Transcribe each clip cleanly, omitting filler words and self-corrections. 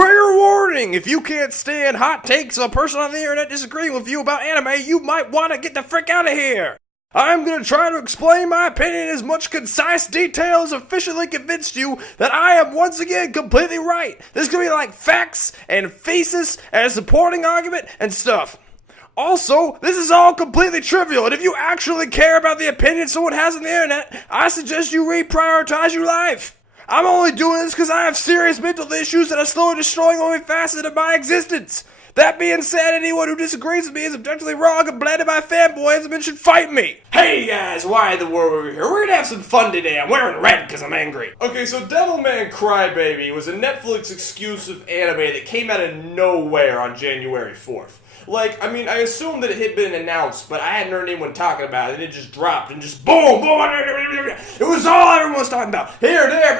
Trigger warning! If you can't stand hot takes of a person on the internet disagreeing with you about anime, you might want to get the frick out of here! I'm gonna try to explain my opinion in as much concise detail as efficiently convinced you that I am once again completely right. There's gonna be like facts and thesis and a supporting argument and stuff. Also, this is all completely trivial, and if you actually care about the opinion someone has on the internet, I suggest you reprioritize your life. I'm only doing this because I have serious mental issues that are slowly destroying every facet of my existence. That being said, anyone who disagrees with me is objectively wrong and blinded by fanboyism and should fight me. Hey guys, why the world over here? We're gonna have some fun today. I'm wearing red because I'm angry. Okay, so Devilman Crybaby was a Netflix exclusive anime that came out of nowhere on January 4th. Like, I mean, I assumed that it had been announced, but I hadn't heard anyone talking about it, and it just dropped, and just boom, boom, it was all everyone was talking about. Here, there,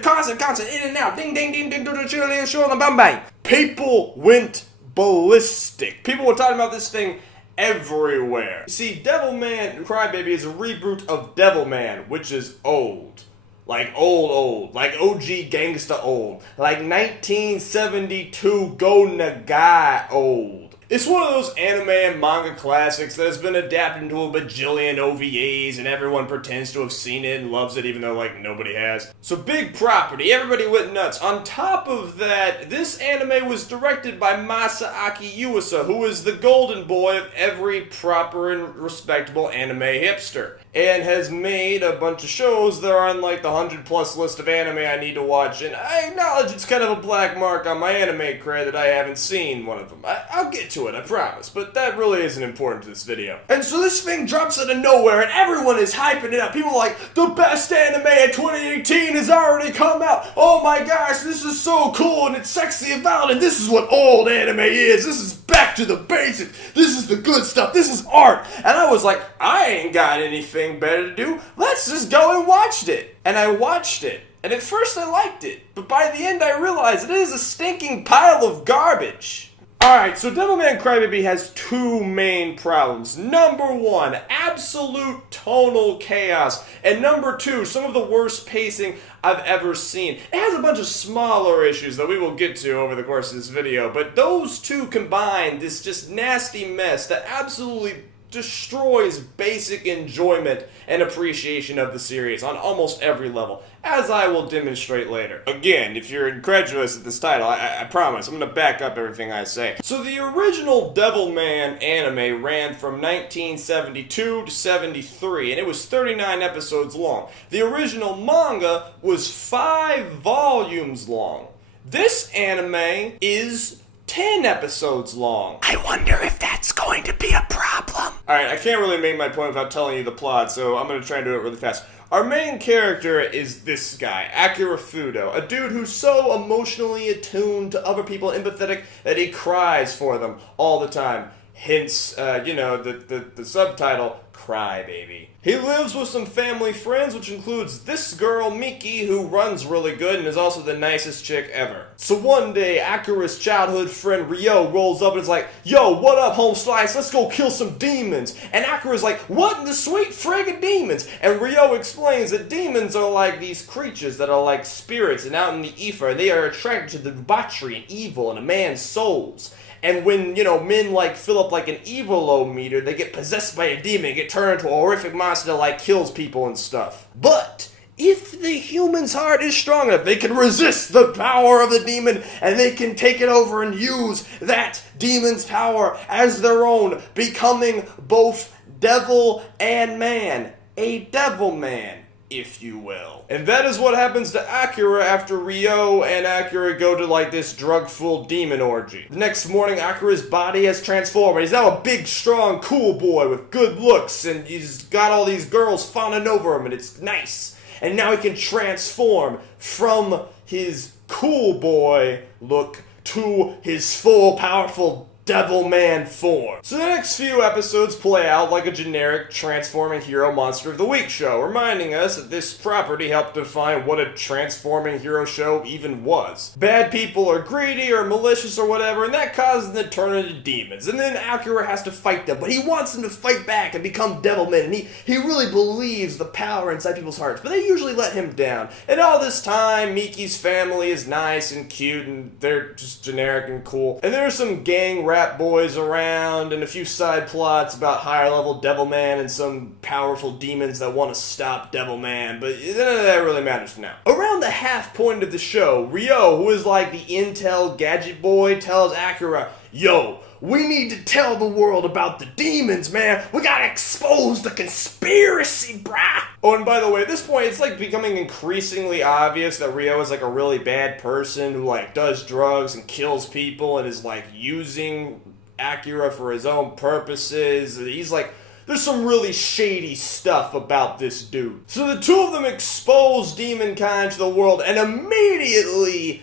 constant, in and out, ding, ding, ding, ding, cheerleader, show on the bum bang. People went ballistic. People were talking about this thing everywhere. See, Devilman Crybaby is a reboot of Devilman, which is old. Like old, like OG gangsta old, like 1972 Go Nagai old. It's one of those anime and manga classics that has been adapted into a bajillion OVAs and everyone pretends to have seen it and loves it even though like nobody has. So big property, everybody went nuts. On top of that, this anime was directed by Masaaki Yuasa, who is the golden boy of every proper and respectable anime hipster, and has made a bunch of shows that are on like the 100+ list of anime I need to watch, and I acknowledge it's kind of a black mark on my anime cred that I haven't seen one of them. I'll get to it, I promise, but that really isn't important to this video. And so this thing drops out of nowhere and everyone is hyping it up. People are like, the best anime in 2018 has already come out. Oh my gosh, this is so cool and it's sexy and violent and this is what old anime is. This is back to the basics. This is the good stuff. This is art. And I was like, I ain't got anything better to do. Let's just go and watch it. And I watched it. And at first I liked it. But by the end I realized it is a stinking pile of garbage. Alright, so Devilman Crybaby has two main problems. Number one, absolute tonal chaos. And number two, some of the worst pacing I've ever seen. It has a bunch of smaller issues that we will get to over the course of this video, but those two combined, this just nasty mess that absolutely destroys basic enjoyment and appreciation of the series on almost every level, as I will demonstrate later. Again, if you're incredulous at this title, I promise, I'm going to back up everything I say. So the original Devilman anime ran from 1972 to 73, and it was 39 episodes long. The original manga was 5 volumes long. This anime is 10 episodes long. I wonder if that's going to be a problem. Alright, I can't really make my point without telling you the plot, so I'm going to try and do it really fast. Our main character is this guy, Akira Fudo, a dude who's so emotionally attuned to other people, empathetic, that he cries for them all the time. Hence, the subtitle, Crybaby. He lives with some family friends, which includes this girl, Miki, who runs really good and is also the nicest chick ever. So one day, Akira's childhood friend Ryo rolls up and is like, yo, what up, home slice? Let's go kill some demons. And Akira's like, what in the sweet friggin' demons? And Ryo explains that demons are like these creatures that are like spirits and out in the ether. They are attracted to the debauchery and evil in a man's souls. And when, men like fill up like an evil-o-meter, they get possessed by a demon and get turned into a horrific monster that like kills people and stuff. But if the human's heart is strong enough, they can resist the power of the demon and they can take it over and use that demon's power as their own, becoming both devil and man. A devil man, if you will. And that is what happens to Akira after Ryo and Akira go to like this drug-fueled demon orgy. The next morning, Akira's body has transformed. He's now a big, strong, cool boy with good looks, and he's got all these girls fawning over him, and it's nice. And now he can transform from his cool boy look to his full, powerful Devilman form. So the next few episodes play out like a generic transforming hero monster of the week show, reminding us that this property helped define what a transforming hero show even was. Bad people are greedy or malicious or whatever, and that causes them to turn into demons, and then Akira has to fight them, but he wants them to fight back and become Devilmen, and he really believes the power inside people's hearts, but they usually let him down. And all this time, Miki's family is nice and cute, and they're just generic and cool, and there's some gang rap boys around and a few side plots about higher level Devilman and some powerful demons that want to stop Devilman, but none of that really matters for now. Around the half point of the show, Ryo, who is like the intel gadget boy, tells Akira, "Yo, we need to tell the world about the demons, man. We gotta expose the conspiracy, brah." Oh, and by the way, at this point, it's like becoming increasingly obvious that Ryo is like a really bad person who like does drugs and kills people and is like using Akira for his own purposes. He's like, there's some really shady stuff about this dude. So the two of them expose demonkind to the world, and immediately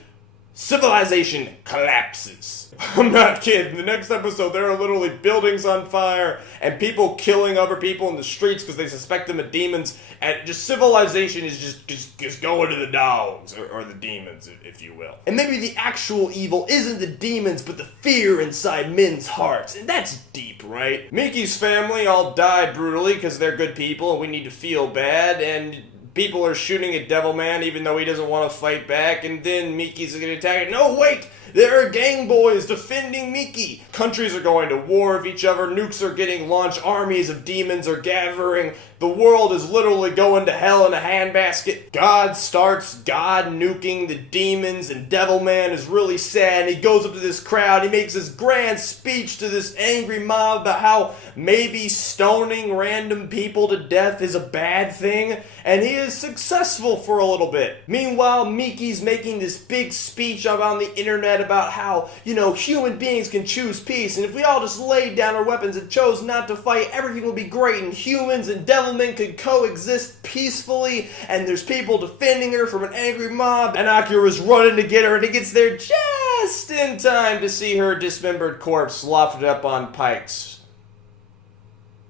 civilization collapses. I'm not kidding. The next episode, there are literally buildings on fire and people killing other people in the streets because they suspect them of demons, and just civilization is just going to the dogs, or the demons, if you will. And maybe the actual evil isn't the demons, but the fear inside men's hearts, and that's deep, right? Miki's family all died brutally because they're good people and we need to feel bad, and people are shooting at Devilman even though he doesn't want to fight back, and then Miki's gonna attack it. No, wait! There are gang boys defending Miki! Countries are going to war with each other, nukes are getting launched, armies of demons are gathering, the world is literally going to hell in a handbasket. God starts nuking the demons, and Devilman is really sad, and he goes up to this crowd, he makes this grand speech to this angry mob about how maybe stoning random people to death is a bad thing, and he is successful for a little bit. Meanwhile, Miki's making this big speech up on the internet about how, human beings can choose peace, and if we all just laid down our weapons and chose not to fight, everything would be great, and humans and Devilmen could coexist peacefully, and there's people defending her from an angry mob, and Akira's running to get her, and he gets there just in time to see her dismembered corpse lofted up on pikes.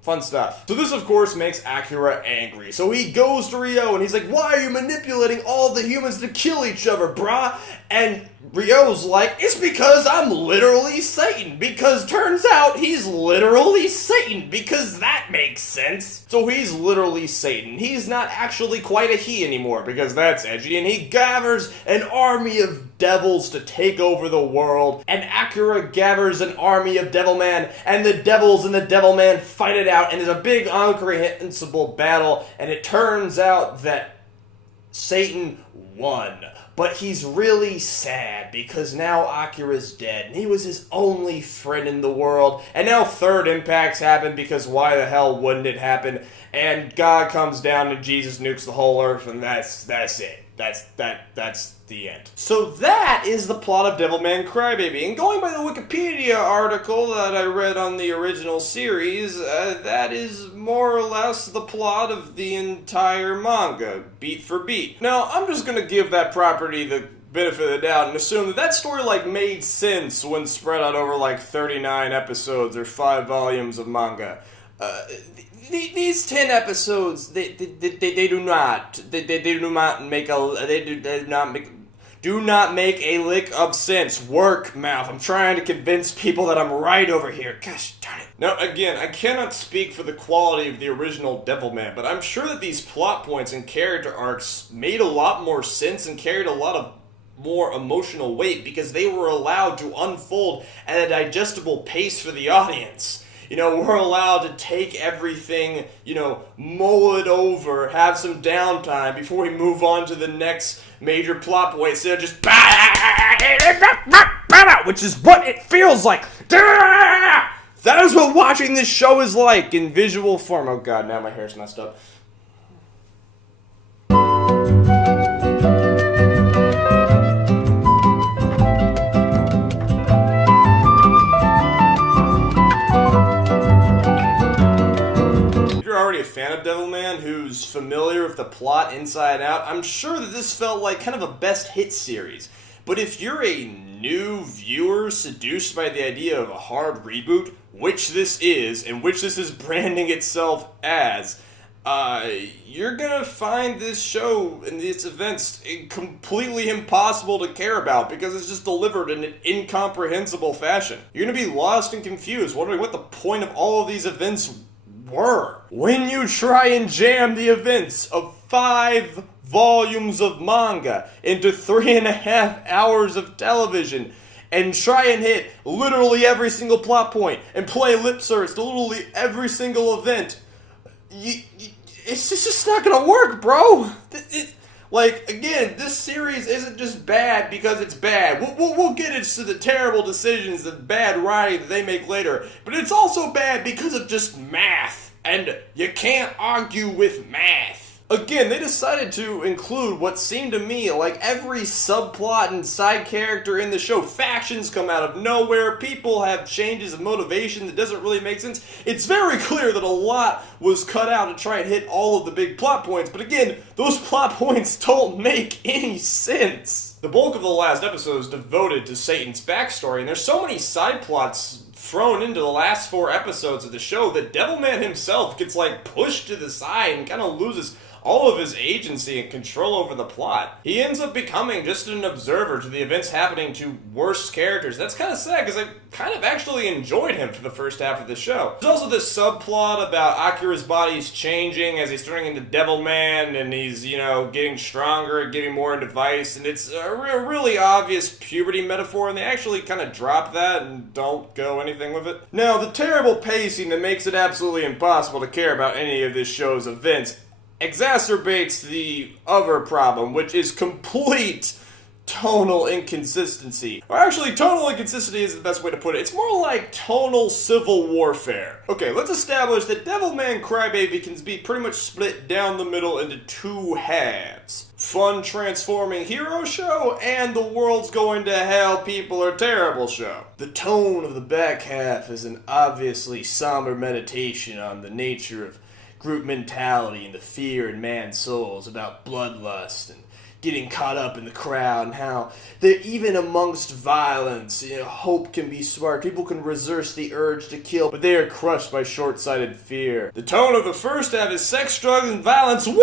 Fun stuff. So this, of course, makes Akira angry. So he goes to Ryo and he's like, "Why are you manipulating all the humans to kill each other, brah?" And Ryo's like, "It's because I'm literally Satan. Because turns out he's literally Satan. Because that makes sense." So he's literally Satan. He's not actually quite a he anymore because that's edgy. And he gathers an army of devils to take over the world. And Akira gathers an army of Devilman. And the devils and the Devilman fight it out. And there's a big incomprehensible battle. And it turns out that Satan won. But he's really sad because now Akira's dead, and he was his only friend in the world, and now third impacts happen because why the hell wouldn't it happen? And God comes down and Jesus nukes the whole earth, and that's it. That's the end. So that is the plot of Devilman Crybaby. And going by the Wikipedia article that I read on the original series, that is more or less the plot of the entire manga, beat for beat. Now, I'm just gonna give that property the benefit of the doubt and assume that story made sense when spread out over 39 episodes or 5 volumes of manga. These 10 episodes, they do not make a lick of sense. Work, mouth. I'm trying to convince people that I'm right over here. Gosh darn it. Now, again, I cannot speak for the quality of the original Devilman, but I'm sure that these plot points and character arcs made a lot more sense and carried a lot of more emotional weight because they were allowed to unfold at a digestible pace for the audience. We're allowed to take everything, mull it over, have some downtime before we move on to the next major plot point instead of just which is what it feels like. That is what watching this show is like in visual form. Oh god, now my hair's messed up. Already a fan of Devilman who's familiar with the plot inside out, I'm sure that this felt like kind of a best hit series But if you're a new viewer seduced by the idea of a hard reboot, which this is, and which this is branding itself as, you're gonna find this show and these events completely impossible to care about because it's just delivered in an incomprehensible fashion. You're gonna be lost and confused, wondering what the point of all of these events were. When you try and jam the events of 5 volumes of manga into 3.5 hours of television and try and hit literally every single plot point and play lip service to literally every single event, it's just not gonna work, bro. Like, again, this series isn't just bad because it's bad. We'll get into the terrible decisions and bad writing that they make later, but it's also bad because of just math, and you can't argue with math. Again, they decided to include what seemed to me like every subplot and side character in the show. Factions come out of nowhere, people have changes of motivation that doesn't really make sense. It's very clear that a lot was cut out to try and hit all of the big plot points, but again, those plot points don't make any sense. The bulk of the last episode is devoted to Satan's backstory, and there's so many side plots thrown into the last 4 episodes of the show that Devilman himself gets like pushed to the side and kind of loses all of his agency and control over the plot. He ends up becoming just an observer to the events happening to worse characters. That's kind of sad because I kind of actually enjoyed him for the first half of the show. There's also this subplot about Akira's body's changing as he's turning into Devilman and he's, getting stronger and getting more into Vice, and it's a really obvious puberty metaphor, and they actually kind of drop that and don't go anything with it. Now, the terrible pacing that makes it absolutely impossible to care about any of this show's events exacerbates the other problem, which is complete tonal inconsistency. Or actually, tonal inconsistency is the best way to put it. It's more like tonal civil warfare. Okay, let's establish that Devilman Crybaby can be pretty much split down the middle into 2 halves. Fun transforming hero show and the world's going to hell, people are terrible show. The tone of the back half is an obviously somber meditation on the nature of group mentality and the fear in man's souls about bloodlust and getting caught up in the crowd, and how that even amongst violence, hope can be smart. People can resist the urge to kill, but they are crushed by short-sighted fear. The tone of the first half is sex, drugs, and violence. Woo!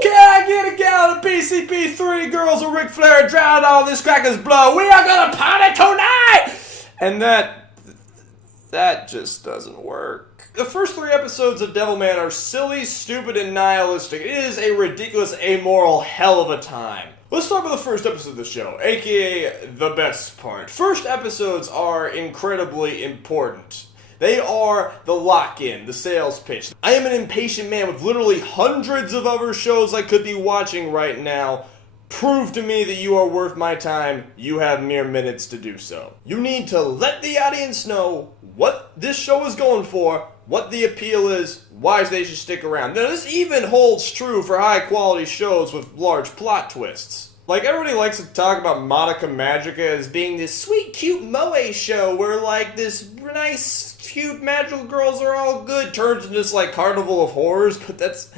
Can I get a gallon of PCP3? Girls of Ric Flair drown all this cracker's blood. We are gonna party tonight! And that just doesn't work. The first 3 episodes of Devilman are silly, stupid, and nihilistic. It is a ridiculous, amoral hell of a time. Let's start with the first episode of the show, aka the best part. First episodes are incredibly important. They are the lock-in, the sales pitch. I am an impatient man with literally hundreds of other shows I could be watching right now. Prove to me that you are worth my time. You have mere minutes to do so. You need to let the audience know what this show is going for, what the appeal is, why they should stick around. Now, this even holds true for high-quality shows with large plot twists. Like, everybody likes to talk about Madoka Magica as being this sweet, cute moe show where, this nice, cute, magical girls are all good turns into this, carnival of horrors, but that's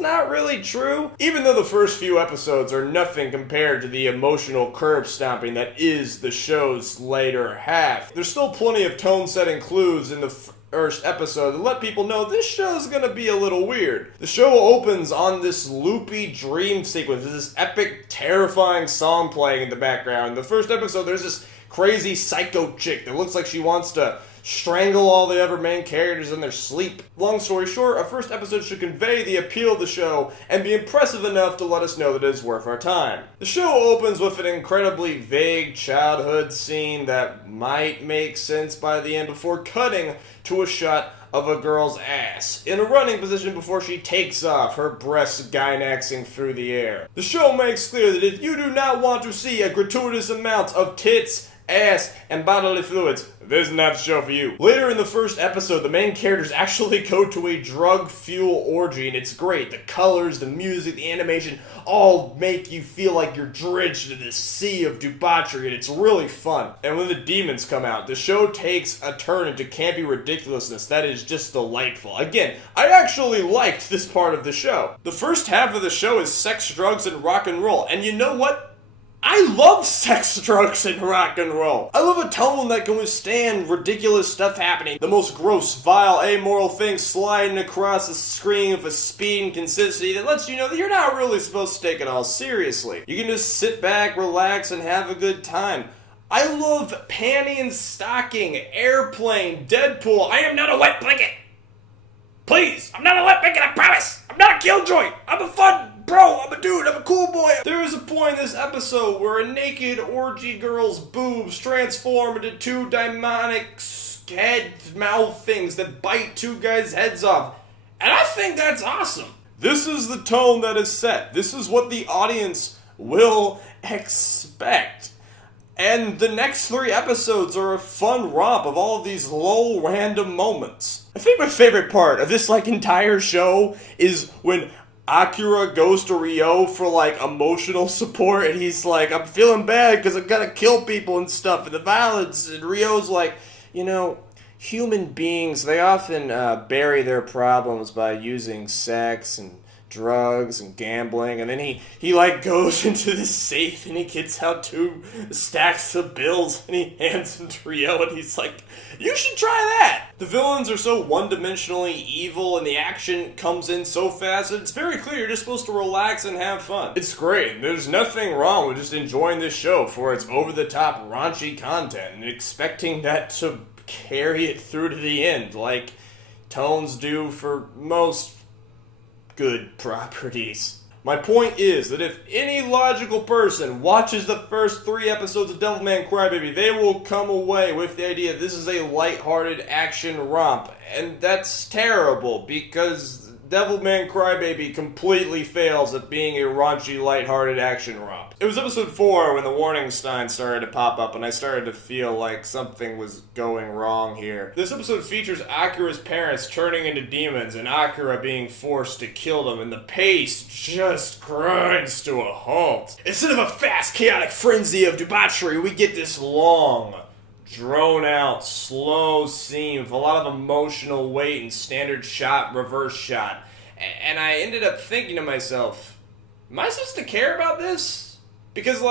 not really true. Even though the first few episodes are nothing compared to the emotional curb stomping that is the show's later half, there's still plenty of tone-setting clues in the first episode to let people know this show's gonna be a little weird. The show opens on this loopy dream sequence. There's this epic, terrifying song playing in the background. In the first episode, there's this crazy psycho chick that looks like she wants to strangle all the other main characters in their sleep. Long story short, our first episode should convey the appeal of the show and be impressive enough to let us know that it is worth our time. The show opens with an incredibly vague childhood scene that might make sense by the end before cutting to a shot of a girl's ass in a running position before she takes off, her breasts gynaxing through the air. The show makes clear that if you do not want to see a gratuitous amount of tits, ass, and bodily fluids, this is not the show for you. Later in the first episode, the main characters actually go to a drug-fuel orgy, and it's great. The colors, the music, the animation, all make you feel like you're drenched in this sea of debauchery, and it's really fun. And when the demons come out, the show takes a turn into campy ridiculousness that is just delightful. Again, I actually liked this part of the show. The first half of the show is sex, drugs, and rock and roll, and you know what? I love sex, drugs, and rock and roll. I love a tone that can withstand ridiculous stuff happening. The most gross, vile, amoral things sliding across the screen with a speed and consistency that lets you know that you're not really supposed to take it all seriously. You can just sit back, relax, and have a good time. I love panty and stocking, airplane, Deadpool. I am not a wet blanket. Please, I'm not a wet blanket, I promise. I'm not a killjoy. I'm a fun bro, I'm a dude, I'm a cool boy. There is a point in this episode where a naked orgy girl's boobs transform into two demonic head mouth things that bite two guys' heads off. And I think that's awesome. This is the tone that is set. This is what the audience will expect. And the next 3 episodes are a fun romp of all of these low random moments. I think my favorite part of this entire show is when Akira goes to Ryo for emotional support, and he's like, I'm feeling bad because I'm gonna kill people and stuff, and the violence, and Ryo's like, human beings, they often bury their problems by using sex and drugs and gambling, and then he goes into the safe and he gets out 2 stacks of bills and he hands them to Ryo, and he's like, you should try that. The villains are so one-dimensionally evil and the action comes in so fast that it's very clear you're just supposed to relax and have fun. It's great. There's nothing wrong with just enjoying this show for its over-the-top raunchy content and expecting that to carry it through to the end like tones do for most good properties. My point is that if any logical person watches the first 3 episodes of Devilman Crybaby, they will come away with the idea this is a lighthearted action romp. And that's terrible, because Devilman Crybaby completely fails at being a raunchy, lighthearted action romp. It was episode 4 when the warning signs started to pop up and I started to feel like something was going wrong here. This episode features Akira's parents turning into demons and Akira being forced to kill them, and the pace just grinds to a halt. Instead of a fast, chaotic frenzy of debauchery, we get this long, drawn-out, slow scene with a lot of emotional weight and standard shot, reverse shot. And I ended up thinking to myself, am I supposed to care about this? Because,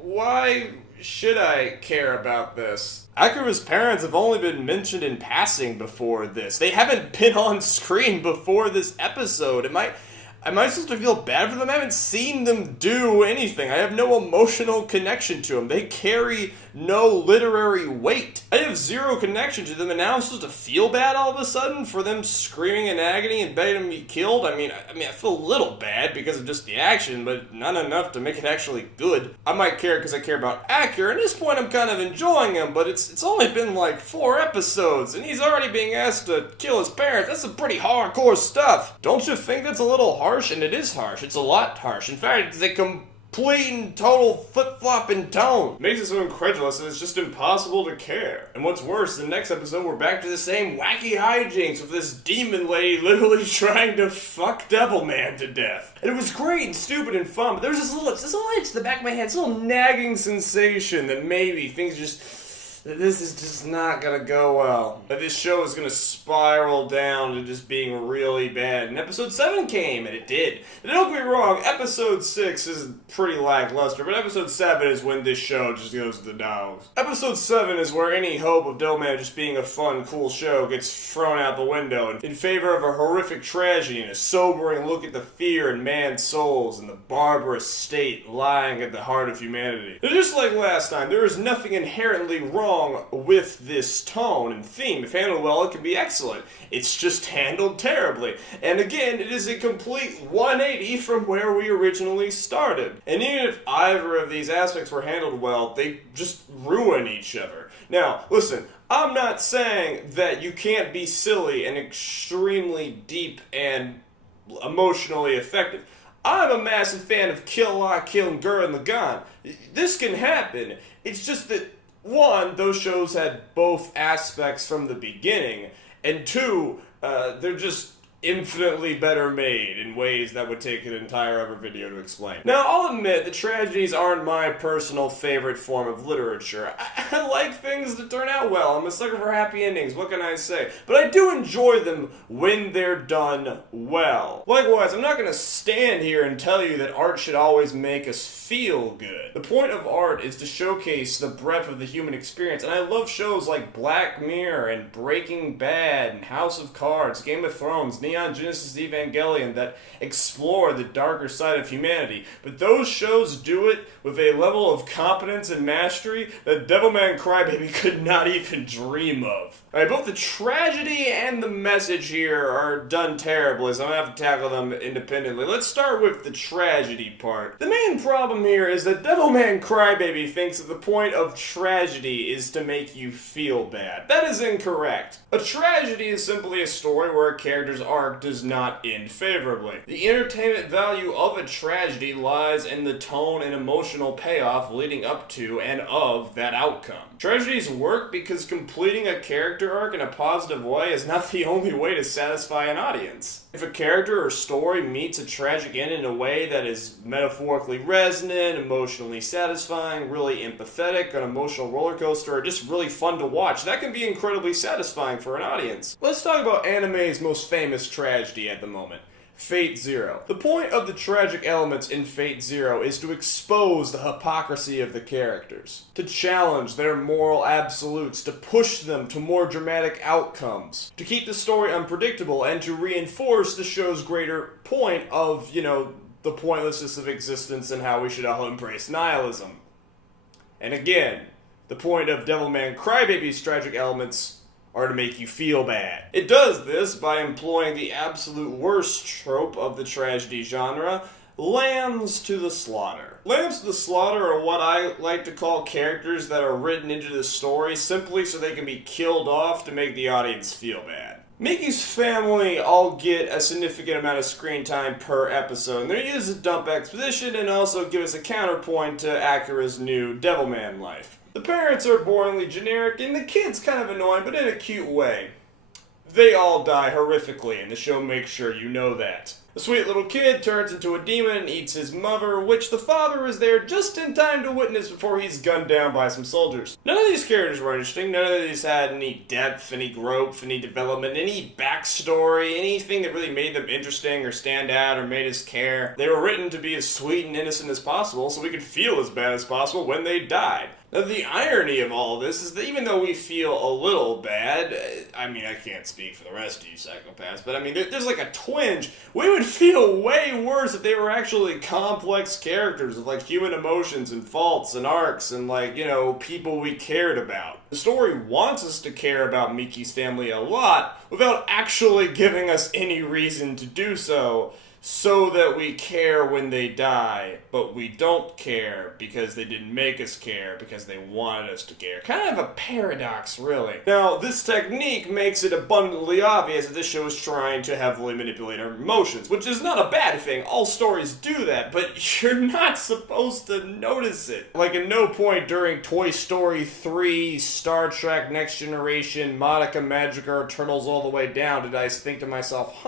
why should I care about this? Akira's parents have only been mentioned in passing before this. They haven't been on screen before this episode. Am I supposed to feel bad for them? I haven't seen them do anything. I have no emotional connection to them. They carry no literary weight. I have 0 connection to them, and now I'm supposed to feel bad all of a sudden for them screaming in agony and begging to be killed? I mean, I feel a little bad because of just the action, but not enough to make it actually good. I might care because I care about Akira. At this point, I'm kind of enjoying him, but it's only been 4 episodes, and he's already being asked to kill his parents. That's some pretty hardcore stuff. Don't you think that's a little harsh? And it is harsh. It's a lot harsh. In fact, it's a complete and total flip-flop in tone. It makes it so incredulous that it's just impossible to care. And what's worse, the next episode we're back to the same wacky hijinks with this demon lady literally trying to fuck Devilman to death. And it was great and stupid and fun, but there's this little itch in the back of my head, this little nagging sensation that maybe things this is just not gonna go well. That this show is gonna spiral down to just being really bad. And episode 7 came, and it did. And don't get me wrong, episode 6 is pretty lackluster, but episode 7 is when this show just goes to the dogs. Episode 7 is where any hope of Devilman just being a fun, cool show gets thrown out the window in favor of a horrific tragedy and a sobering look at the fear in man's souls and the barbarous state lying at the heart of humanity. And just like last time, there is nothing inherently wrong with this tone and theme. If handled well, it can be excellent. It's just handled terribly. And again, it is a complete 180 from where we originally started. And even if either of these aspects were handled well, they just ruin each other. Now, listen, I'm not saying that you can't be silly and extremely deep and emotionally effective. I'm a massive fan of Kill La Kill and Gurren Lagann. This can happen. It's just that 1, those shows had both aspects from the beginning, and 2, they're just infinitely better made in ways that would take an entire other video to explain. Now, I'll admit that tragedies aren't my personal favorite form of literature. I like things that turn out well. I'm a sucker for happy endings, what can I say? But I do enjoy them when they're done well. Likewise, I'm not going to stand here and tell you that art should always make us feel good. The point of art is to showcase the breadth of the human experience, and I love shows like Black Mirror and Breaking Bad and House of Cards, Game of Thrones, Neon Genesis Evangelion that explore the darker side of humanity, but those shows do it with a level of competence and mastery that Devilman Crybaby could not even dream of. Alright, both the tragedy and the message here are done terribly, so I'm gonna have to tackle them independently. Let's start with the tragedy part. The main problem here is that Devilman Crybaby thinks that the point of tragedy is to make you feel bad. That is incorrect. A tragedy is simply a story where a character's arc does not end favorably. The entertainment value of a tragedy lies in the tone and emotional payoff leading up to and of that outcome. Tragedies work because completing a character arc in a positive way is not the only way to satisfy an audience. If a character or story meets a tragic end in a way that is metaphorically resonant, emotionally satisfying, really empathetic, an emotional roller coaster, or just really fun to watch, that can be incredibly satisfying for an audience. Let's talk about anime's most famous tragedy at the moment. Fate Zero. The point of the tragic elements in Fate Zero is to expose the hypocrisy of the characters, to challenge their moral absolutes, to push them to more dramatic outcomes, to keep the story unpredictable, and to reinforce the show's greater point of, the pointlessness of existence and how we should all embrace nihilism. And again, the point of Devilman Crybaby's tragic elements are to make you feel bad. It does this by employing the absolute worst trope of the tragedy genre, lambs to the slaughter. Lambs to the slaughter are what I like to call characters that are written into the story simply so they can be killed off to make the audience feel bad. Mickey's family all get a significant amount of screen time per episode, and they're used to dump exposition and also give us a counterpoint to Akira's new Devilman life. The parents are boringly generic, and the kid's kind of annoying, but in a cute way. They all die horrifically, and the show makes sure you know that. The sweet little kid turns into a demon and eats his mother, which the father is there just in time to witness before he's gunned down by some soldiers. None of these characters were interesting, none of these had any depth, any growth, any development, any backstory, anything that really made them interesting or stand out or made us care. They were written to be as sweet and innocent as possible so we could feel as bad as possible when they died. Now, the irony of all of this is that even though we feel a little bad, I can't speak for the rest of you psychopaths, but there's like a twinge. We would feel way worse if they were actually complex characters with human emotions and faults and arcs and people we cared about. The story wants us to care about Miki's family a lot without actually giving us any reason to do so that we care when they die, but we don't care because they didn't make us care because they wanted us to care. Kind of a paradox, really. Now, this technique makes it abundantly obvious that this show is trying to heavily manipulate our emotions, which is not a bad thing. All stories do that, but you're not supposed to notice it. At no point during Toy Story 3, Star Trek Next Generation, Madoka Magica, or Turtles All the Way Down did I think to myself,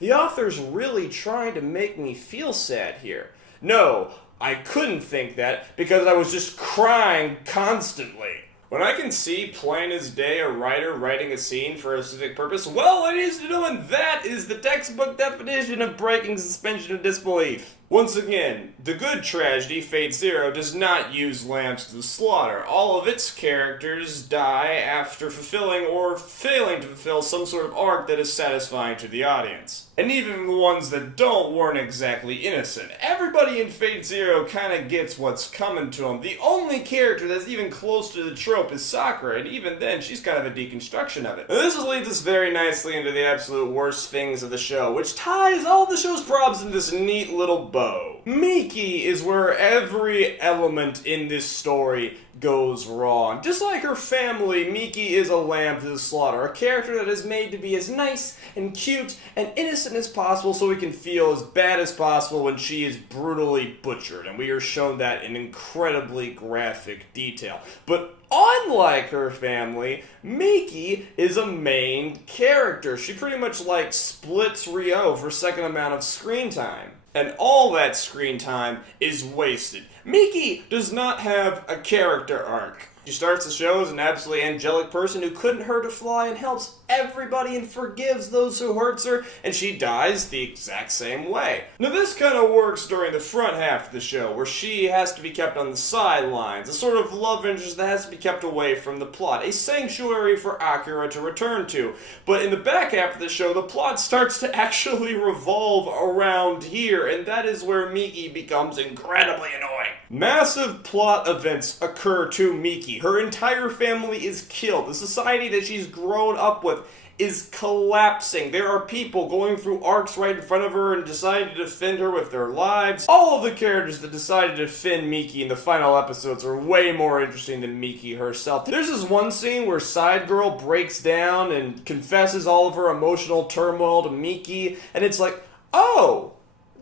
the author's really trying to make me feel sad here. No, I couldn't think that because I was just crying constantly. When I can see plain as day a writer writing a scene for a specific purpose, well, ladies and gentlemen, that is the textbook definition of breaking suspension of disbelief. Once again, the good tragedy, Fate Zero, does not use lambs to the slaughter. All of its characters die after fulfilling or failing to fulfill some sort of arc that is satisfying to the audience. And even the ones that don't weren't exactly innocent. Everybody in Fate Zero kind of gets what's coming to them. The only character that's even close to the trope is Sakura, and even then, she's kind of a deconstruction of it. And this leads us very nicely into the absolute worst things of the show, which ties all the show's problems into this neat little bow. Miki is where every element in this story goes wrong. Just like her family, Miki is a lamb to the slaughter, a character that is made to be as nice and cute and innocent as possible so we can feel as bad as possible when she is brutally butchered, and we are shown that in incredibly graphic detail. But unlike her family, Miki is a main character. She pretty much like splits Ryo for second amount of screen time. And all that screen time is wasted. Miki does not have a character arc. She starts the show as an absolutely angelic person who couldn't hurt a fly and helps everybody and forgives those who hurts her, and she dies the exact same way. Now this kind of works during the front half of the show, where she has to be kept on the sidelines, a sort of love interest that has to be kept away from the plot, a sanctuary for Akira to return to. But in the back half of the show, the plot starts to actually revolve around here, and that is where Miki becomes incredibly annoying. Massive plot events occur to Miki. Her entire family is killed. The society that she's grown up with is collapsing. There are people going through arcs right in front of her and deciding to defend her with their lives. All of the characters that decided to defend Miki in the final episodes are way more interesting than Miki herself. There's this one scene where Side Girl breaks down and confesses all of her emotional turmoil to Miki, and it's like, oh,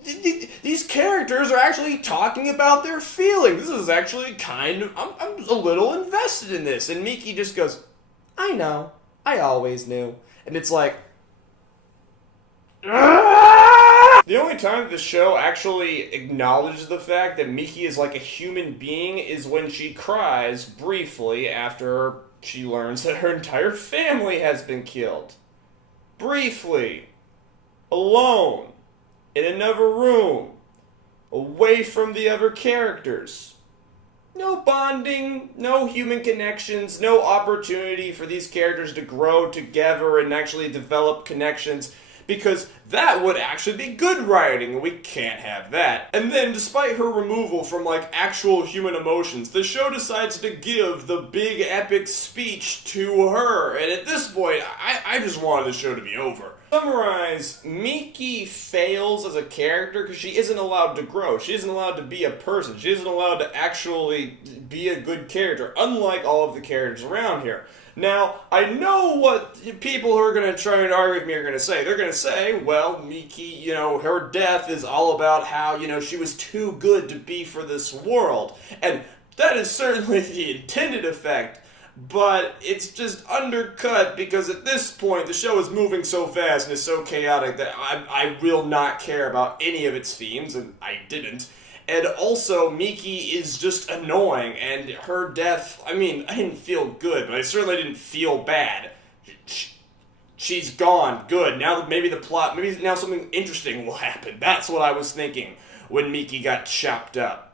these characters are actually talking about their feelings. This is actually kind of, I'm a little invested in this. And Miki just goes, I know. I always knew. And it's like, Aah! The only time the show actually acknowledges the fact that Miki is like a human being is when she cries briefly after she learns that her entire family has been killed. Briefly. Alone. In another room, away from the other characters. No bonding, no human connections, no opportunity for these characters to grow together and actually develop connections, because that would actually be good writing, and we can't have that. And then, despite her removal from, like, actual human emotions, the show decides to give the big epic speech to her, and at this point, I just wanted the show to be over. To summarize, Miki fails as a character because she isn't allowed to grow. She isn't allowed to be a person. She isn't allowed to actually be a good character, unlike all of the characters around here. Now, I know what people who are going to try and argue with me are going to say. They're going to say, well, Miki, her death is all about how, she was too good to be for this world. And that is certainly the intended effect, but it's just undercut because at this point the show is moving so fast and is so chaotic that I will not care about any of its themes, and I didn't. And also, Miki is just annoying, and her death, I didn't feel good, but I certainly didn't feel bad. She's gone. Good. Now maybe now something interesting will happen. That's what I was thinking when Miki got chopped up.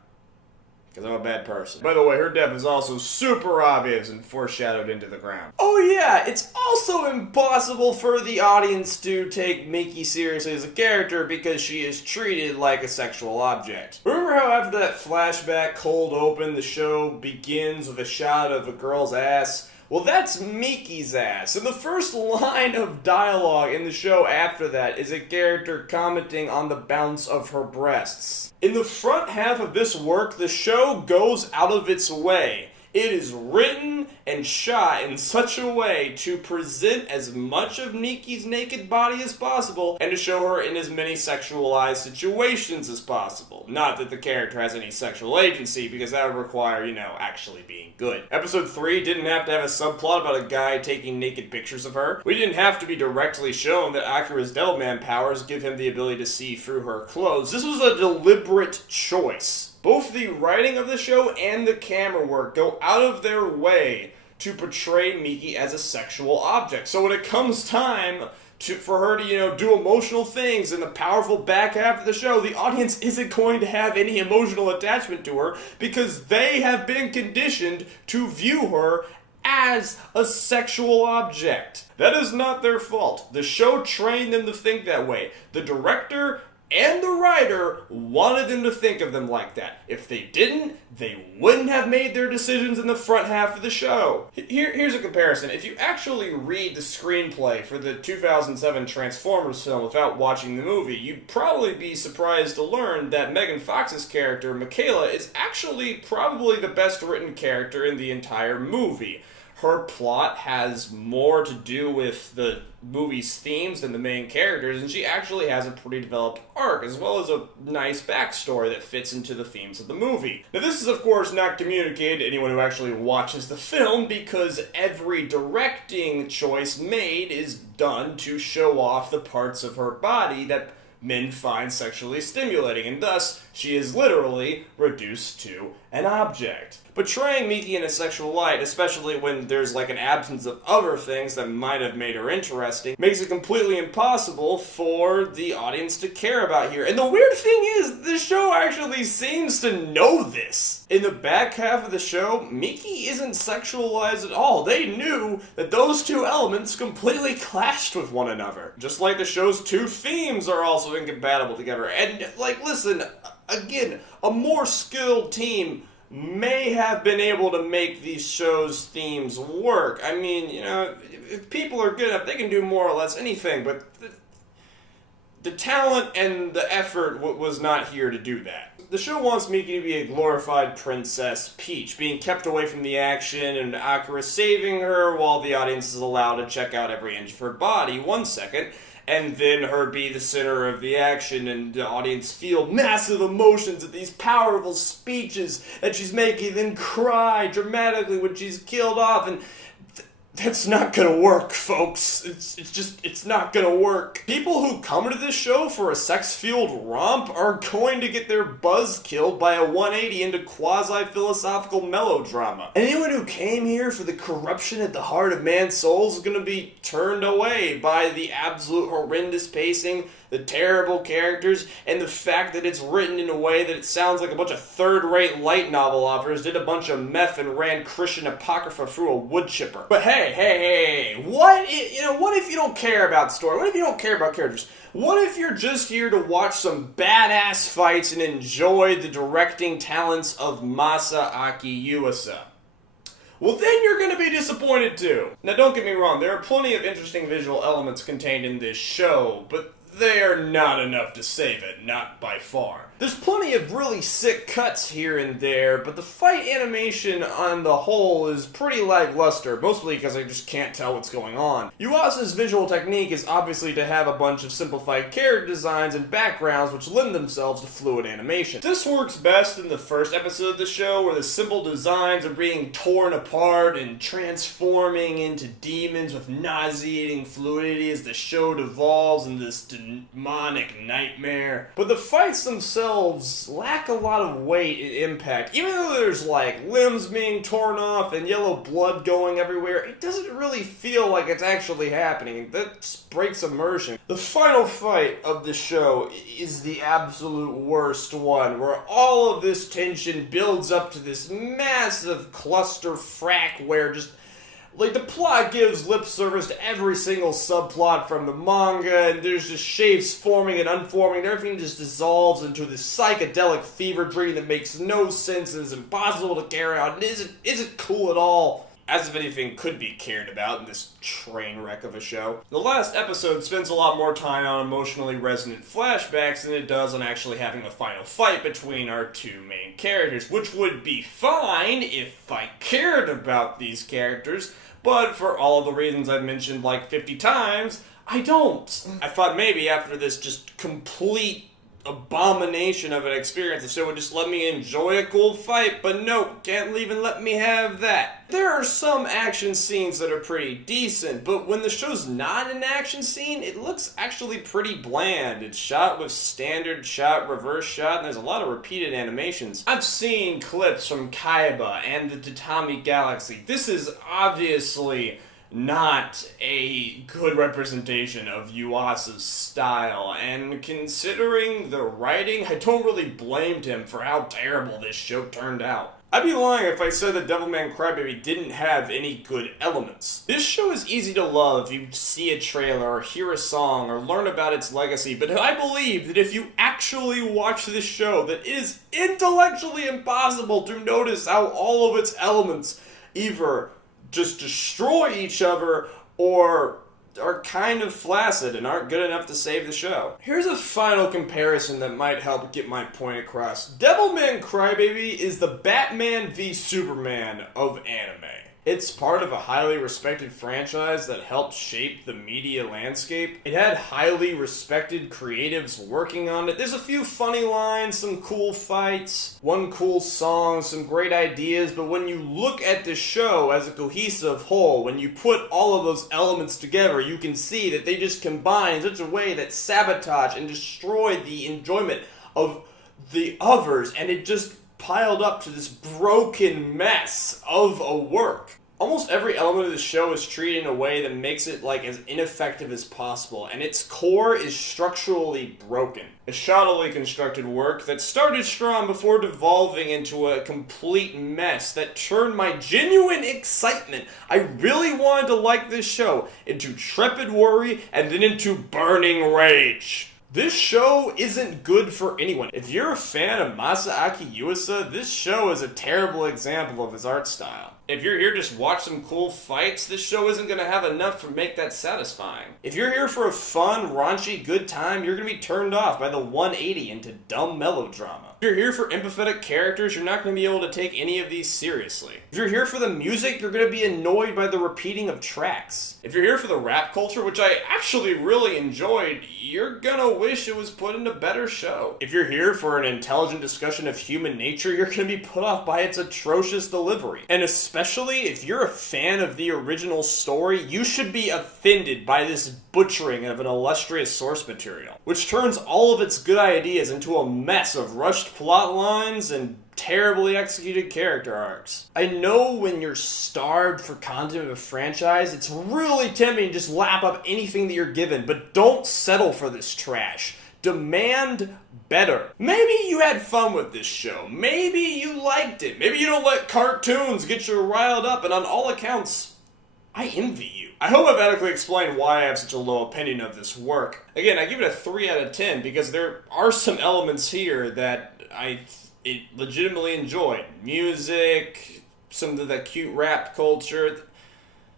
Because I'm a bad person. By the way, her death is also super obvious and foreshadowed into the ground. Oh yeah, it's also impossible for the audience to take Miki seriously as a character because she is treated like a sexual object. Remember how after that flashback cold open, the show begins with a shot of a girl's ass? Well, that's Miki's ass. And the first line of dialogue in the show after that is a character commenting on the bounce of her breasts. In the front half of this work, the show goes out of its way. It is written and shot in such a way to present as much of Miki's naked body as possible and to show her in as many sexualized situations as possible. Not that the character has any sexual agency, because that would require, actually being good. Episode 3 didn't have to have a subplot about a guy taking naked pictures of her. We didn't have to be directly shown that Akira's Devilman powers give him the ability to see through her clothes. This was a deliberate choice. Both the writing of the show and the camera work go out of their way to portray Miki as a sexual object. So when it comes time for her to, do emotional things in the powerful back half of the show, the audience isn't going to have any emotional attachment to her because they have been conditioned to view her as a sexual object. That is not their fault. The show trained them to think that way. The director and the writer wanted them to think of them like that. If they didn't, they wouldn't have made their decisions in the front half of the show. Here's a comparison. If you actually read the screenplay for the 2007 Transformers film without watching the movie, you'd probably be surprised to learn that Megan Fox's character, Michaela, is actually probably the best written character in the entire movie. Her plot has more to do with the movie's themes than the main characters, and she actually has a pretty developed arc, as well as a nice backstory that fits into the themes of the movie. Now, this is, of course, not communicated to anyone who actually watches the film, because every directing choice made is done to show off the parts of her body that men find sexually stimulating, and thus, she is literally reduced to an object. Portraying Miki in a sexual light, especially when there's like an absence of other things that might have made her interesting, makes it completely impossible for the audience to care about here. And the weird thing is, the show actually seems to know this. In the back half of the show, Miki isn't sexualized at all. They knew that those two elements completely clashed with one another. Just like the show's two themes are also incompatible together. And, like, listen, again, a more skilled team may have been able to make these shows' themes work. I mean, you know, if people are good enough, they can do more or less anything, but the talent and the effort was not here to do that. The show wants Miki to be a glorified Princess Peach, being kept away from the action and Akira saving her while the audience is allowed to check out every inch of her body 1 second, and then her be the center of the action and the audience feel massive emotions at these powerful speeches that she's making, then cry dramatically when she's killed off, and that's not gonna work, folks. It's not gonna work. People who come to this show for a sex-fueled romp are going to get their buzz killed by a 180 into quasi-philosophical melodrama. Anyone who came here for the corruption at the heart of man's souls is gonna be turned away by the absolute horrendous pacing, the terrible characters, and the fact that it's written in a way that it sounds like a bunch of third-rate light novel authors did a bunch of meth and ran Christian Apocrypha through a wood chipper. But hey, what if you don't care about story? What if you don't care about characters? What if you're just here to watch some badass fights and enjoy the directing talents of Masaaki Yuasa? Well, then you're going to be disappointed too. Now, don't get me wrong, there are plenty of interesting visual elements contained in this show, but they are not enough to save it, not by far. There's plenty of really sick cuts here and there, but the fight animation on the whole is pretty lackluster, mostly because I just can't tell what's going on. Yuasa's visual technique is obviously to have a bunch of simplified character designs and backgrounds which lend themselves to fluid animation. This works best in the first episode of the show, where the simple designs are being torn apart and transforming into demons with nauseating fluidity as the show devolves into this demonic nightmare. But the fights themselves lack a lot of weight and impact. Even though there's like limbs being torn off and yellow blood going everywhere, it doesn't really feel like it's actually happening. That breaks immersion. The final fight of the show is the absolute worst one, where all of this tension builds up to this massive cluster frack where just like, the plot gives lip service to every single subplot from the manga, and there's just shapes forming and unforming, and everything just dissolves into this psychedelic fever dream that makes no sense and is impossible to carry out, and isn't cool at all, as if anything could be cared about in this train wreck of a show. The last episode spends a lot more time on emotionally resonant flashbacks than it does on actually having a final fight between our two main characters, which would be fine if I cared about these characters, but for all of the reasons I've mentioned like 50 times, I don't. I thought maybe after this just complete abomination of an experience, the show would just let me enjoy a cool fight, but nope, can't even let me have that. There are some action scenes that are pretty decent, but when the show's not an action scene, it looks actually pretty bland. It's shot with standard shot, reverse shot, and there's a lot of repeated animations. I've seen clips from Kaiba and the Tatami Galaxy. This is obviously not a good representation of Yuasa's style, and considering the writing, I don't really blame him for how terrible this show turned out. I'd be lying if I said that Devilman Crybaby didn't have any good elements. This show is easy to love if you see a trailer or hear a song or learn about its legacy, but I believe that if you actually watch this show, that it is intellectually impossible to notice how all of its elements either just destroy each other or are kind of flaccid and aren't good enough to save the show. Here's a final comparison that might help get my point across. Devilman Crybaby is the Batman v Superman of anime. It's part of a highly respected franchise that helped shape the media landscape. It had highly respected creatives working on it. There's a few funny lines, some cool fights, one cool song, some great ideas, but when you look at the show as a cohesive whole, when you put all of those elements together, you can see that they just combine in such a way that sabotage and destroy the enjoyment of the others, and it just piled up to this broken mess of a work. Almost every element of the show is treated in a way that makes it like as ineffective as possible, and its core is structurally broken. A shoddily constructed work that started strong before devolving into a complete mess that turned my genuine excitement, I really wanted to like this show, into trepid worry and then into burning rage. This show isn't good for anyone. If you're a fan of Masaaki Yuasa, this show is a terrible example of his art style. If you're here to just watch some cool fights, this show isn't going to have enough to make that satisfying. If you're here for a fun, raunchy, good time, you're going to be turned off by the 180 into dumb melodrama. If you're here for empathetic characters, you're not going to be able to take any of these seriously. If you're here for the music, you're going to be annoyed by the repeating of tracks. If you're here for the rap culture, which I actually really enjoyed, you're going to wish it was put in a better show. If you're here for an intelligent discussion of human nature, you're going to be put off by its atrocious delivery. And especially if you're a fan of the original story, you should be offended by this butchering of an illustrious source material, which turns all of its good ideas into a mess of rushed plot lines and terribly executed character arcs. I know when you're starved for content of a franchise, it's really tempting to just lap up anything that you're given, but don't settle for this trash. Demand better. Maybe you had fun with this show. Maybe you liked it. Maybe you don't let cartoons get you riled up, and on all accounts, I envy you. I hope I've adequately explained why I have such a low opinion of this work. Again, I give it a 3 out of 10 because there are some elements here that it legitimately enjoyed. Music, some of that cute rap culture,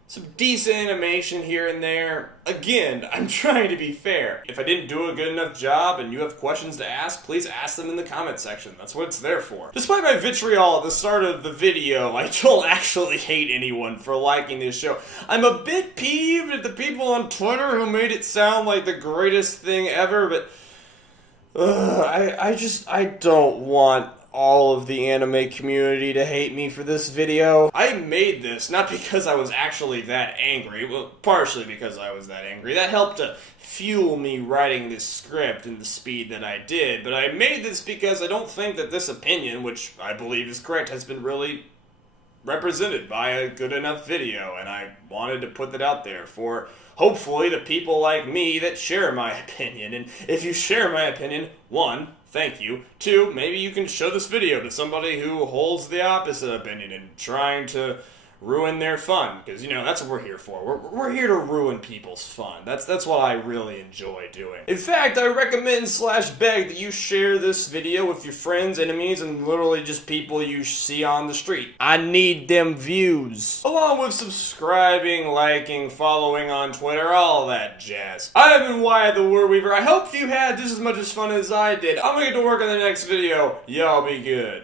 some decent animation here and there. Again, I'm trying to be fair. If I didn't do a good enough job and you have questions to ask, please ask them in the comment section. That's what it's there for. Despite my vitriol at the start of the video, I don't actually hate anyone for liking this show. I'm a bit peeved at the people on Twitter who made it sound like the greatest thing ever, but I don't want all of the anime community to hate me for this video. I made this not because I was actually that angry, well, partially because I was that angry. That helped to fuel me writing this script in the speed that I did, but I made this because I don't think that this opinion, which I believe is correct, has been really represented by a good enough video, and I wanted to put that out there for hopefully the people like me that share my opinion. And if you share my opinion, 1, thank you. 2, maybe you can show this video to somebody who holds the opposite opinion and trying to ruin their fun, because, you know, that's what we're here for. We're here to ruin people's fun. That's what I really enjoy doing. In fact, I recommend / beg that you share this video with your friends, enemies, and literally just people you see on the street. I need them views. Along with subscribing, liking, following on Twitter, all that jazz. I have been Wyatt the Word Weaver. I hope you had just as much as fun as I did. I'm gonna get to work on the next video. Y'all be good.